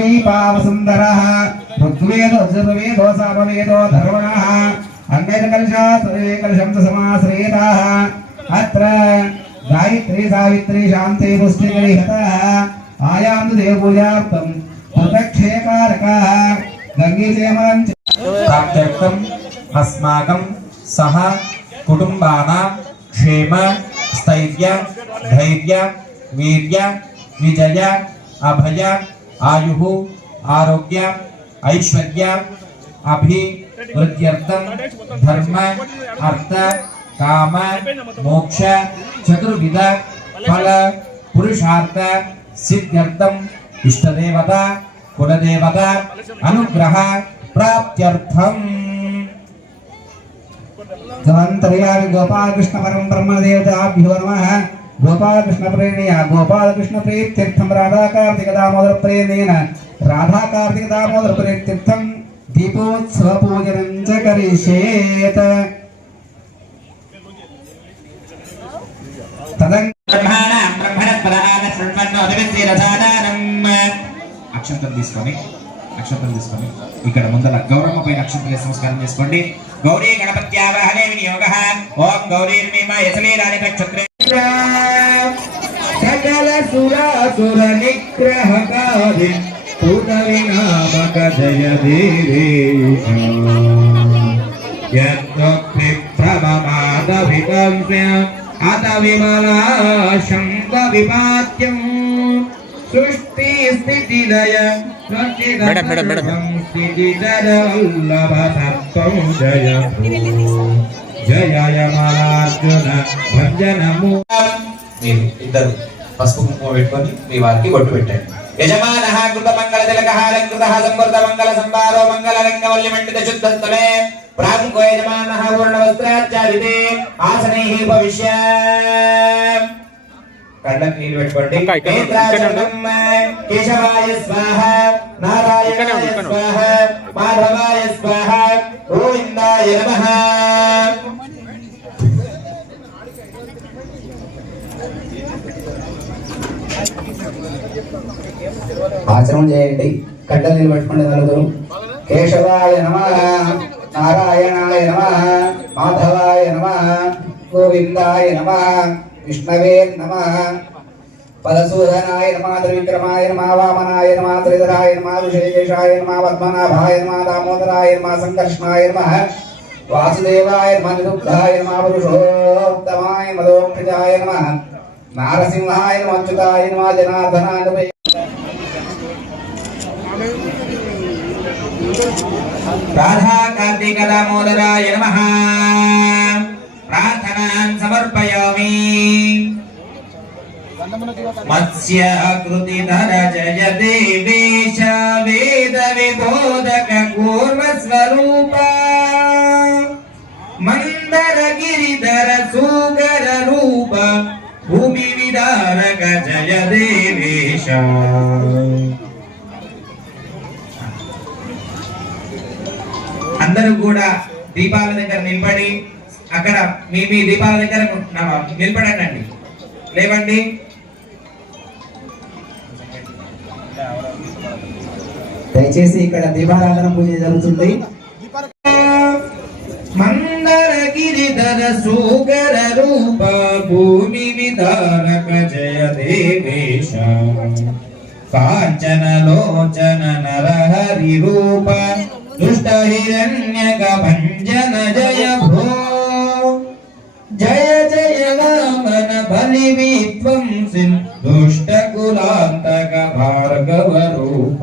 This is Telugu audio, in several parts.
द्वीपावसुन्दरः ऋग्वेदो यजुर्वेदो सामवेदो धर्मणः अन्वेदकलशं समाश्रयेताः अत्र गायत्री सावित्री शान्ति पुष्टिगणिहतः आयान्तु देवपूजार्थं प्रदक्षेकारकः गङ्गेजयमनं प्राप्त्यर्थम् अस्माकं सह कुटुम्बानां क्षेम स्थैर्य धैर्य वीर्य विजय अभय आयुः आरोग्य ऐश्वर्य अभिवृद्ध्यर्थं धर्म अर्थ काम मोक्ष चतुर्विध फल पुरुषार्थ सिद्ध्यर्थम इष्टदेवता कुलदेवता अनुग्रह प्राप्त्यर्थम धन्वन्तर्यामि गोपाल कृष्ण परम ब्रह्मदेवताभ्यो नमः। गोपाल कृष्ण प्रेरणया गोपाल कृष्ण प्रीत्यर्थम राधा कार्तिक दामोदर प्रेरणेन राधा कार्तिक दामोदर प्रीत्यर्थम दीपोत्सव पूजनं च करिष्येत्। అక్షంతలు తీసుకొని ఇక్కడ ముందర గౌరమ్మ పైన అక్షంతలు నమస్కారం చేసుకోండి. గౌరీ గణపత్యావాహనే వినియోగః. ఓం గౌరీర్మీమా యసమీరాని నక్షత్రే సకల సురాసుర నిగ్రహకారి పూత వినామక జయ దేవేశ యత్ప్రభమాదభికంస్య అత విమలా శంక విపాత్యం సృష్టి స్థితి లయ సంస్థితి వల్లభ సత్వం జయ జయ మలార్జున భంజనము. మీరు ఇద్దరు పసుపు కుంకుమ పెట్టుకొని మీ వారికి బొట్టు పెట్టండి. యజమానః కృత మంగళ తిలకః అలంకృతః సంవృత మంగళ సంభారో మంగళ రంగవల్లి మండిత శుద్ధ స్థలే ప్రాంగో యజమానః పూర్ణ వస్త్రాచ్ఛాదితే ఆసనైః ఉపవిశ్య. కళ్ళకి నీళ్ళు పెట్టుకోండి. కేశవాయ స్వాహ నారాయణాయ స్వాహ మాధవాయ స్వాహ గోవిందాయ నమః. ఆచరణ చేయండి. కట్టలు నిలబెట్టుకునే నలుగురు. కేశవాయ నమః నారాయణాయ నమః మాధవాయ నమః గోవిందాయ నమః విష్ణవే నమః పదసూదనాయ నమః త్రివిక్రమాయ నమః వామనాయ నమః త్రిధరాయ నమః ఋషికేశాయ నమః పద్మనాభాయ నమః దామోదరాయ నమః సంకర్షణాయ నమః వాసుదేవాయ నమః నిరుద్ధాయ నమః పురుషోత్తమాయ మదోక్షజాయ నమః నారసింహాయ నమః అచ్యుతాయ నమః జనార్దనాయ నమః. రాధా కార్తీక దామోదరాయ నమః. ప్రార్థనాన్ సమర్పయామి. మత్స్యాకృతిధర జయ దేవేశ వేద విబోధక కూర్మ స్వరూప మందర గిరిధర సూకర రూప భూమి విదారక జయ దేవేశ. అందరూ కూడా దీపాల దగ్గర నిలబడి అక్కడ మీ దీపాల దగ్గర నిలబడండి. లేవండి. దయచేసి ఇక్కడ దీపారాధన పూజ జరుగుతుంది. మందర గిరిధర సూకర రూప భూమి విధారక జయ దేవేశ కాంచన లోచన నరహరి రూప దుష్ట హిరణ్యక భంజన జయ భో జయ జయ వామన బలి విధ్వంసిన్ దుష్ట కులాంతక భార్గవ రూప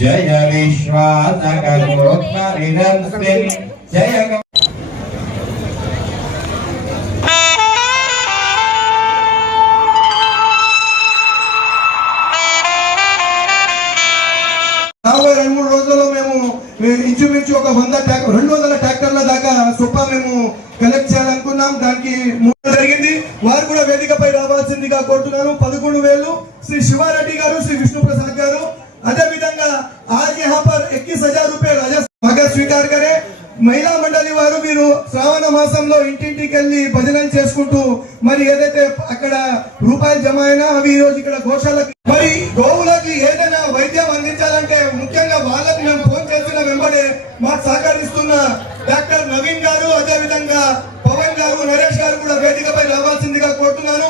జయ విశ్వాసక గోత్మరిరస్మిన్ జయ. రాబోయే 2-3 రోజుల్లో మేము ఇంచుమించు ఒక 200 ట్రాక్టర్ల దాకా సొప్ప మేము కలెక్ట్ చేయాలనుకున్నాం. దానికి జరిగింది. వారు కూడా వేదికపై రావాల్సిందిగా కోరుతున్నాను. 11,000 శ్రీ శివారెడ్డి గారు, శ్రీ విష్ణు प्रसाद గారు. अदे विधंगा आज यहाँ पर 21,000 रुपए राजस्व स्वीकार करे. మహిళా మండలి వారు మీరు శ్రావణ మాసంలో ఇంటింటికి వెళ్ళి భజనలు చేసుకుంటూ మరి ఏదైతే అక్కడ రూపాయలు జమ అయినా అవి ఈ రోజు ఇక్కడ గోశాలకి మరి గోవులకి ఏదైనా వైద్యం అందించాలంటే ముఖ్యంగా వాళ్ళకి మేము ఫోన్ చేసిన వెంబడే మాకు సహకరిస్తున్న డాక్టర్ నవీన్ గారు, అదే విధంగా పవన్ గారు, నరేష్ గారు కూడా వేదికపై రావాల్సిందిగా కోరుతున్నాను.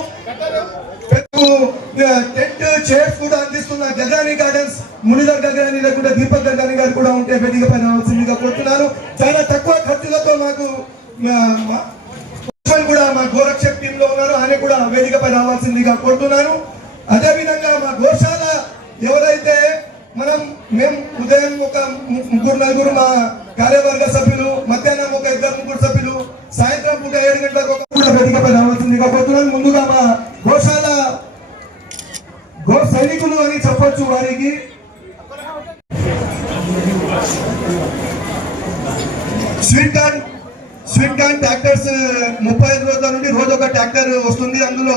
టెంట్ చైర్స్ కూడా అందిస్తున్న గగరాని గార్డెన్స్ మునిదర్ గగరాని లేకుంటే దీపక్ గగరాని గారు కూడా ఉంటే వేదికపై రావాల్సిందిగా కోరుతున్నాను. చాలా తక్కువ ఖర్చులతో మాకు కూడా మా గోరక్షక్ టీమ్ లో ఉన్నారు, ఆయన కూడా వేదికపై రావాల్సిందిగా కోరుతున్నాను. అదే విధంగా మా గోశాల ఎవరైతే మేము ఉదయం ఒక 3-4 మా కార్యవర్గ సభ్యులు, మధ్యాహ్నం ఒక 2-3 సభ్యులు, సాయంత్రం పూట 7 గంటలకు కూడా వేదికపై రావాల్సిందిగా కోరుతున్నాను. ముందుగా మా గోశాల గో సైనికులు అని చెప్పొచ్చు వారికి. స్వీట్ కార్న్ ట్రాక్టర్స్ 35 రోజుల నుండి రోజు ఒక ట్రాక్టర్ వస్తుంది. అందులో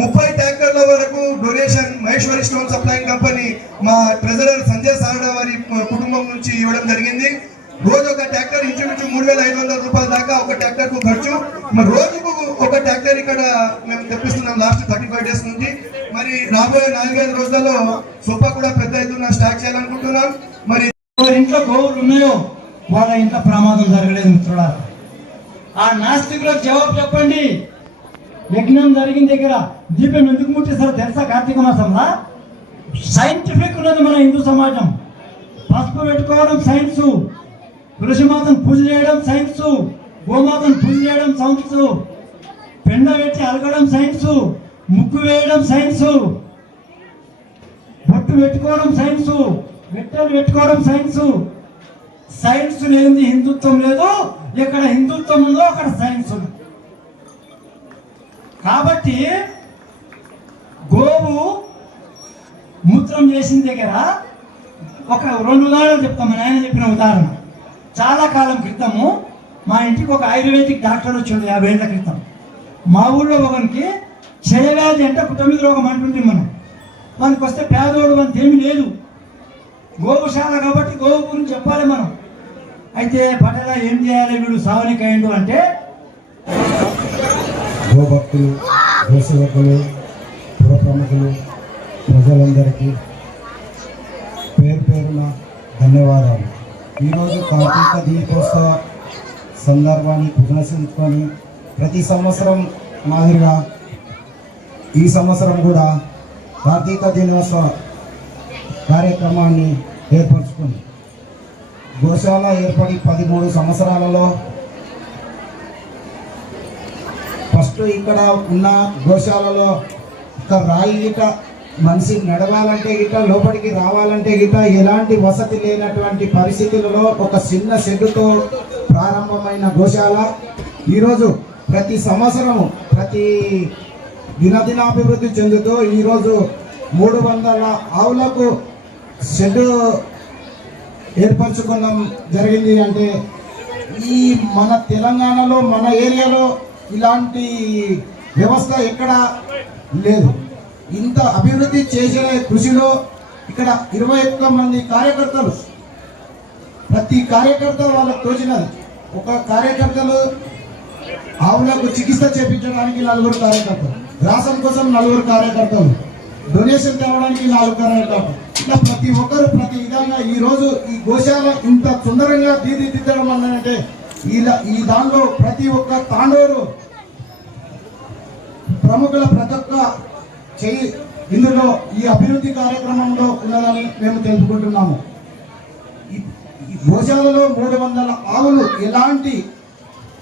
30 ట్రాక్టర్ల వరకు donation Maheshwari stone supplying company మా ట్రెజరర్ సంజయ్ సారడా వారి కుటుంబం నుంచి ఇవ్వడం జరిగింది. రోజు ఒక ట్రాక్టర్ ఇంచుమించు 3,500 రూపాయల దాకా ఒక ట్రాక్టర్ కు ఖర్చు. మరి రోజుకు ఒక ట్రాక్టర్ ఇక్కడ మేము తెప్పిస్తున్నాం లాస్ట్ 35 డేస్ నుంచి. మరి రాబోయే 4-5 రోజులలో సొప్ప కూడా పెద్ద ఎత్తున స్టాక్ చేయాలనుకుంటున్నాం. మరి ఇంట్లో గోవులు ఉన్నాయో వాళ్ళ ఇంట్లో ప్రమాదం జరగలేదు మిత్రులారా. ఆ నాస్తికులకు జవాబు చెప్పండి. యజ్ఞం జరిగిన దగ్గర దీపం ఎందుకు ముట్టిస్తారో తెలుసా? కార్తీక మాసంలో సైంటిఫిక్ ఉన్నది మన హిందూ సమాజం. పసుపు పెట్టుకోవడం సైన్సు, తులసిమాతను పూజ చేయడం సైన్సు, గోమాతను పూజ చేయడం సైన్సు, పెండ పెట్టి అలగడం సైన్సు, ముగ్గు వేయడం సైన్సు, బొట్టు పెట్టుకోవడం సైన్సు, మెట్టలు పెట్టుకోవడం సైన్సు. సైన్స్ లేని హిందుత్వం లేదు. ఎక్కడ హిందుత్వం ఉందో అక్కడ సైన్స్ ఉంది. కాబట్టి గోవు మూత్రం చేసిన దగ్గర ఒక 2 ఉదాహరణలు చెప్తాం. మా నాయన చెప్పిన ఉదాహరణ. చాలా కాలం క్రితము మా ఇంటికి ఒక ఆయుర్వేదిక్ డాక్టర్ వచ్చిండు 50 ఏళ్ల క్రితం. మా ఊళ్ళో ఒకరికి క్షయవ్యాధి అంటే కుటుంబ రోగం అంటుంది. మనకు వస్తే పేదోడు మనకి ఏమీ లేదు. గోవుశాల కాబట్టి గోవు గురించి చెప్పాలి మనం. అయితే పటేల ఏం చేయాలి, వీడు సావనికైండు అంటే గోభక్తులు, గోసేవకులు, పుర ప్రముఖులు, ప్రజలందరికీ పేరు పేరున ధన్యవాదాలు. ఈరోజు కార్తీక దీపోత్సవ సందర్భాన్ని పునస్కరించుకొని ప్రతి సంవత్సరం మాదిరిగా ఈ సంవత్సరం కూడా కార్తీక దినోత్సవ కార్యక్రమాన్ని ఏర్పరచుకుంది. గోశాల ఏర్పడి 13 సంవత్సరాలలో ఫస్ట్ ఇక్కడ ఉన్న గోశాలలో ఒక రాయి గిట మనిషి నడవాలంటే గిట లోపలికి రావాలంటే గిట ఎలాంటి వసతి లేనటువంటి పరిస్థితులలో ఒక చిన్న షెడ్డుతో ప్రారంభమైన గోశాల ఈరోజు ప్రతి సంవత్సరము ప్రతి దినదినాభివృద్ధి చెందుతూ ఈరోజు 300 ఆవులకు షెడ్ ఏర్పరచుకోవడం జరిగింది. అంటే ఈ మన తెలంగాణలో మన ఏరియాలో ఇలాంటి వ్యవస్థ ఎక్కడ లేదు. ఇంత అభివృద్ధి చేసే కృషిలో ఇక్కడ 21 మంది కార్యకర్తలు, ప్రతి కార్యకర్త వాళ్ళకు తోచినది. ఒక కార్యకర్తలు ఆవులకు చికిత్స చేపించడానికి 4 కార్యకర్తలు, రాసం కోసం 4 కార్యకర్తలు, డొనేషన్ తేవడానికి 4 కార్యకర్తలు, ఇట్లా ప్రతి ఒక్కరు ప్రతి విధంగా ఈ రోజు ఈ గోశాల ఇంత సుందరంగా తీర్చిదిద్దడం అనంటే ఈ దానిలో ప్రతి ఒక్క తాండూరు ప్రముఖుల ప్రతి ఒక్క చెయ్యి ఇందులో ఈ అభివృద్ధి కార్యక్రమంలో ఉన్నదని మేము తెలుపుకుంటున్నాము. ఈ గోశాలలో 300 ఆవులు ఎలాంటి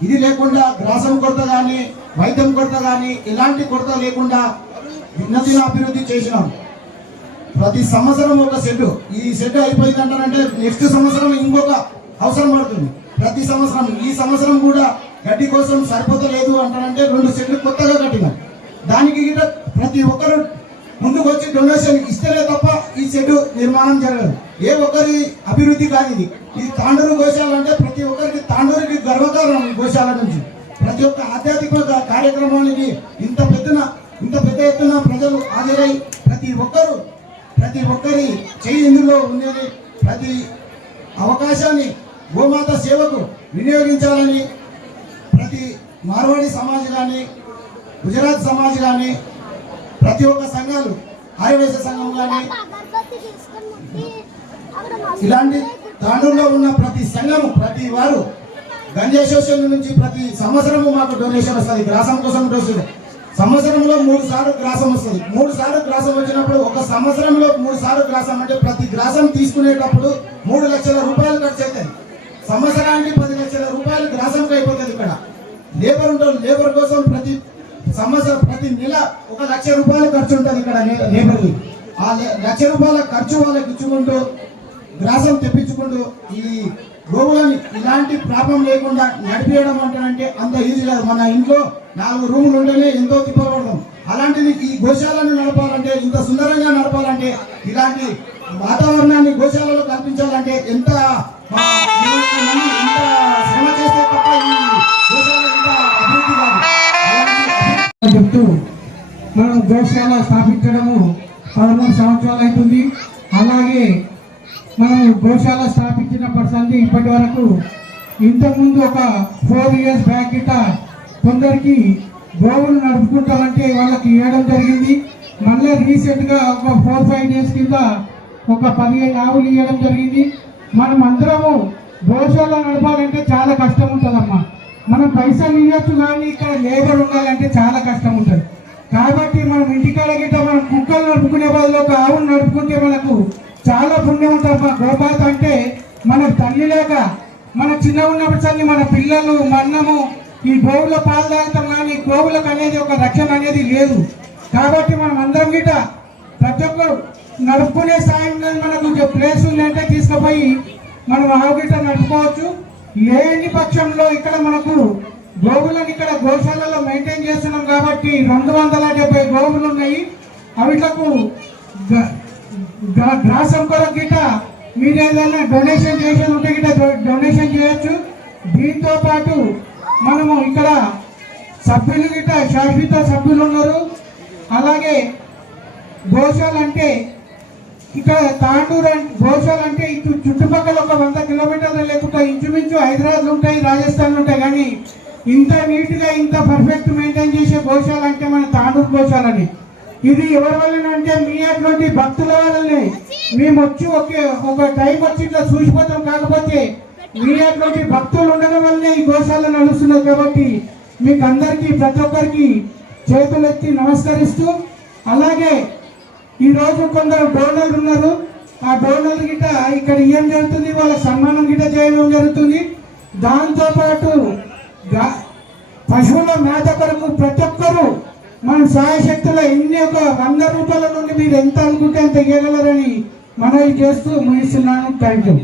ఇది లేకుండా గ్రాసం కొరత కానీ వైద్యం కొరత కానీ ఎలాంటి కొరత లేకుండా దినదిన అభివృద్ధి చేసినాం. ప్రతి సంవత్సరం ఒక షెడ్, ఈ షెడ్ అయిపోయిందంటారంటే నెక్స్ట్ సంవత్సరం ఇంకొక అవసరం పడుతుంది. ప్రతి సంవత్సరం ఈ సంవత్సరం కూడా గడ్డి కోసం సరిపోతలేదు అంటారంటే 2 షెడ్లు కొత్తగా కట్టినాం. దానికి గిట్ట ప్రతి ఒక్కరు ముందుకు వచ్చి డొనేషన్ ఇస్తేనే తప్ప ఈ షెడ్ నిర్మాణం జరగదు. ఏ ఒక్కరి అభివృద్ధి కాదు ఇది. ఈ తాండూరు గోశాల అంటే ప్రతి ఒక్కరికి తాండూరుకి గర్వకారణం. గోశాల నుంచి ప్రతి ఒక్క ఆధ్యాత్మిక కార్యక్రమానికి ఇంత పెద్ద ఎత్తున ప్రజలు హాజరై ప్రతి ఒక్కరి చెయ్యి ఇందులో ఉండేది. ప్రతి అవకాశాన్ని గోమాత సేవకు వినియోగించాలని ప్రతి మార్వాడి సమాజ్ కానీ, గుజరాత్ సమాజ్ కానీ, ప్రతి ఒక్క సంఘాలు, ఆర్యవైశ్య సంఘం కానీ, ఇలాంటి తాండూరులో ఉన్న ప్రతి సంఘము, ప్రతి వారు గంజి అసోసియేషన్ నుంచి ప్రతి సంవత్సరము మాకు డొనేషన్ వస్తుంది. గ్రాసం కోసం డొనేషన్ సంవత్సరంలో 3 సార్లు గ్రాసం వస్తుంది. 3 సార్లు గ్రాసం వచ్చినప్పుడు ఒక సంవత్సరంలో 3 సార్లు గ్రాసం అంటే ప్రతి గ్రాసం తీసుకునేటప్పుడు 3 లక్షల రూపాయలు ఖర్చు అవుతుంది. సంవత్సరానికి 10 లక్షల రూపాయలు గ్రాసంకి అయిపోతుంది. ఇక్కడ లేబర్ ఉంటారు, లేబర్ కోసం ప్రతి సంవత్సరం ప్రతి నెల 1 లక్ష రూపాయలు ఖర్చు ఉంటుంది. ఇక్కడ లేబర్కి ఆ 1 లక్ష రూపాయల ఖర్చు వాళ్ళకి ఇచ్చుకుంటూ గ్రాసం తెప్పించుకుంటూ ఈ గోవులని ఇలాంటి ప్రాబ్లం లేకుండా నడిపించడం అంటారంటే అంత ఈజీ కాదు. మన ఇంట్లో 4 రూములు ఉంటేనే ఎంతో తిప్పబడతాం. అలాంటిది ఈ గోశాలను నడపాలంటే, ఇంత సుందరంగా నడపాలంటే, ఇలాంటి వాతావరణాన్ని గోశాలలో కల్పించాలంటే ఎంత శ్రమ చేస్తే తప్ప ఈ గోశాల ఇంత అభివృద్ధి కాదు. చెప్తూ మనం గోశాల స్థాపించడము 13 సంవత్సరాలు అవుతుంది. అలాగే మనం గోశాల స్థాపించిన పర్సెంట్ ఇప్పటి వరకు ఇంతకుముందు ఒక 4 ఇయర్స్ బ్యాక్ గిట్ట కొందరికి గోవులు నడుపుకుంటామంటే వాళ్ళకి ఇవ్వడం జరిగింది. మళ్ళీ రీసెంట్గా ఒక 4-5 డేస్ కింద ఒక 15 ఆవులు ఇవ్వడం జరిగింది. మనం అందరము గోశాల నడపాలంటే చాలా కష్టం ఉంటుందమ్మా. మనం పైసలు ఇవ్వచ్చు కానీ ఇక్కడ లేబర్ ఉండాలంటే చాలా కష్టం ఉంటుంది. కాబట్టి మనం ఇంటికాడ గిట్ట మనం కుక్కలు నడుపుకునే బదులు ఒక ఆవును నడుపుకుంటే మనకు చాలా పుణ్యం ఉంటుంది. గోమాత అంటే మనకు తల్లి లేక మన చిన్న ఉన్నప్పుడు మన పిల్లలు మన్నము ఈ గోవుల పాలు తాగుతాం కానీ గోవులకు అనేది ఒక రక్షణ అనేది లేదు. కాబట్టి మనం అందరం గిట్ట ప్రతి ఒక్కరు నడుపుకునే సాయం మనకు ప్లేస్ ఉందంటే తీసుకుపోయి మనం ఆవు గిట్ట నడుపుకోవచ్చు. లేని పక్షంలో ఇక్కడ మనకు గోవులను ఇక్కడ గోశాలలో మెయింటైన్ చేస్తున్నాం కాబట్టి 270 గోవులు ఉన్నాయి. అవిటకు గ్రాసం కొరకు గిట్ట మీరు ఏదైనా డొనేషన్ చేసి ఉంటే గిట్ట డొనేషన్ చేయొచ్చు. దీంతో పాటు మనము ఇక్కడ సభ్యులు గిట్ట శాశ్వత సభ్యులు ఉన్నారు. అలాగే గోశాల అంటే ఇక్కడ తాండూరు గోశాల అంటే ఇటు చుట్టుపక్కల ఒక 100 కిలోమీటర్లు లేకుండా ఇంచుమించు హైదరాబాద్ ఉంటాయి, రాజస్థాన్ ఉంటాయి. కానీ ఇంత నీట్గా ఇంత పర్ఫెక్ట్ మెయింటైన్ చేసే గోశాల అంటే మన తాండూరు గోశాలని. ఇది ఎవరి వల్ల అంటే మీ అటువంటి భక్తుల వల్లనే. మేము వచ్చి ఒక టైం వచ్చి ఇట్లా చూసిపోతాం. కాకపోతే మీ అటువంటి భక్తులు ఉండడం వల్లనే ఈ గోశాల నడుస్తున్నది. కాబట్టి మీకు అందరికీ ప్రతి ఒక్కరికి చేతులెత్తి నమస్కరిస్తూ, అలాగే ఈరోజు కొందరు డోనర్లు ఉన్నారు. ఆ డోనర్లు గిట్ట ఇక్కడ ఏం జరుగుతుంది, వాళ్ళ సన్మానం గిట్ట చేయడం జరుగుతుంది. దాంతోపాటు పశువుల మేత కొరకు ప్రతి ఒక్కరూ మన సాయశక్తుల ఎన్ని ఒక 100 రూపాయల నుండి మీరు ఎంత అనుకుంటే అంత ఇవ్వగలరని మనవి చేస్తూ ముగిస్తున్నాను. Thank you.